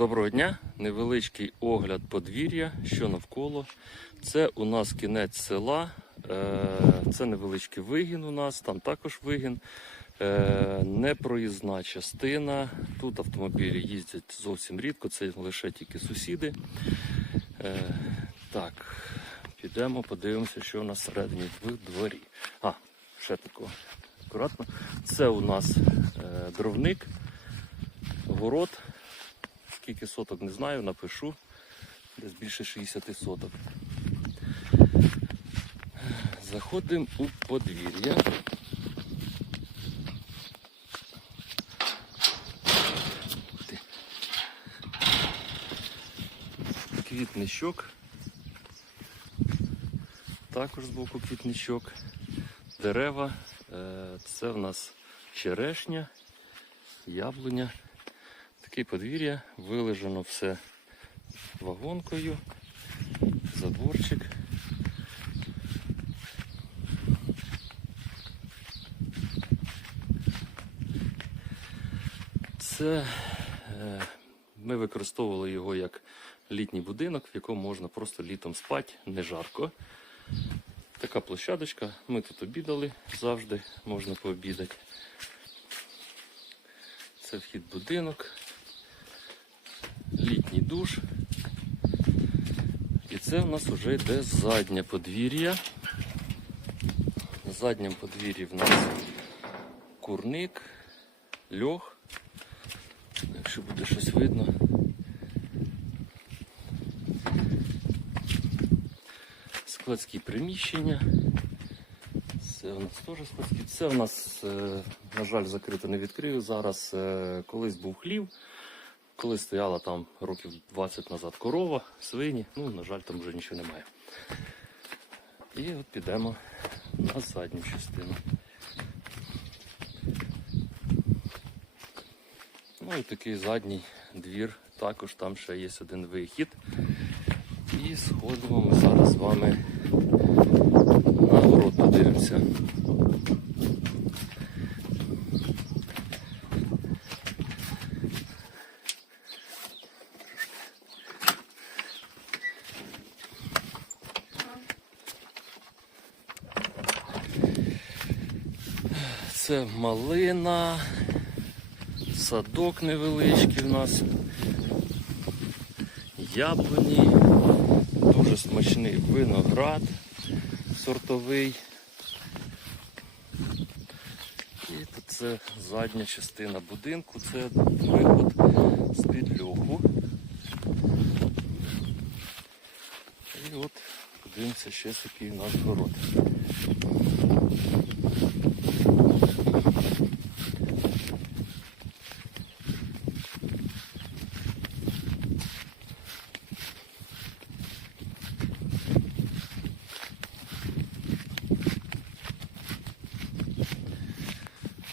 Доброго дня! Невеличкий огляд подвір'я, що навколо. Це у нас кінець села. Е, Це невеличкий вигін у нас, там також вигін. Е, Непроїзна частина. Тут автомобілі їздять зовсім рідко, це лише тільки сусіди. Е, Так, підемо, подивимося, що у нас всередині в дворі. А, ще тако акуратно. Це у нас дровник, город. Скільки соток не знаю, напишу. Десь більше 60 соток. Заходимо у подвір'я. Квітничок. Також збоку квітничок. Дерева. Е, Це в нас черешня, яблуня. Таке подвір'я, вилежено все вагонкою, заборчик. Це е, ми використовували його як літній будинок, в якому можна просто літом спати, не жарко. Така площадочка, ми тут обідали завжди, можна пообідати. Це вхід будинок, літній душ. І це в нас вже йде заднє подвір'я. На задньому подвір'ї в нас курник, льох. Якщо буде щось видно. Складські приміщення. Це у нас теж складські. Це у нас, е, на жаль, закрито не відкрию. Зараз е, колись був хлів, колись стояла там років 20 назад корова, свині. Ну, на жаль, там вже нічого немає. І от підемо на задню частину. Ну і такий задній двір. Також там ще є один вихід. І сходимо ми зараз з вами на город подивимося. Це малина, садок невеличкий в нас, яблуні, дуже смачний виноград сортовий. І тут це задня частина будинку, це виход з-під льоху. І от подивимося ще який у нас город.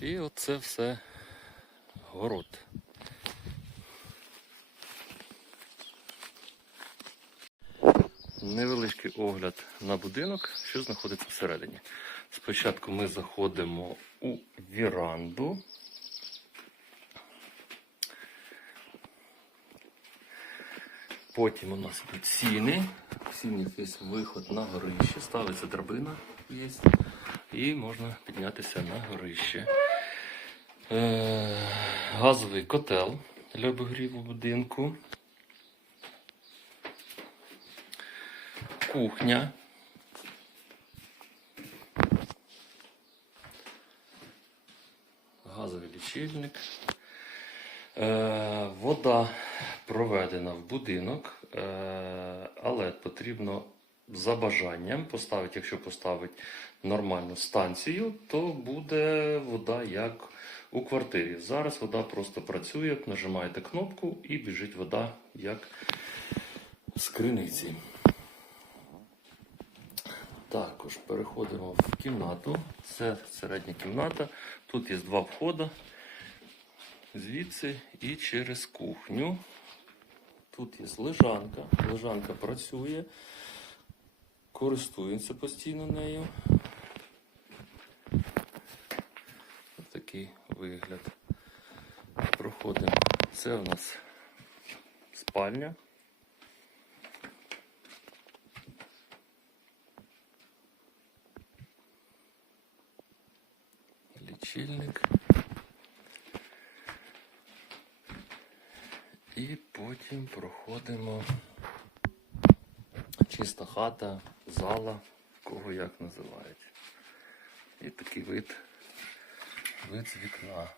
І оце все город. Невеличкий огляд на будинок, що знаходиться всередині. Спочатку ми заходимо у віранду. Потім у нас тут сіни. В сінях є виход на горище, ставиться драбина є, і можна піднятися на горище. Е, газовий котел для обігріву будинку. Кухня. Газовий лічильник. Е, вода проведена в будинок, е, але потрібно за бажанням поставити, якщо поставити нормальну станцію, то буде вода як у квартирі. Зараз вода просто працює, нажимаєте кнопку і біжить вода як з криниці. Також переходимо в кімнату. Це середня кімната. Тут є два входи. Звідси і через кухню. Тут є лежанка. Лежанка працює. Користуємося постійно нею. Ось такий вигляд. Проходимо. Це у нас спальня. Лічильник. І потім проходимо чиста хата, зала, кого як називають. І такий вид, вид з вікна.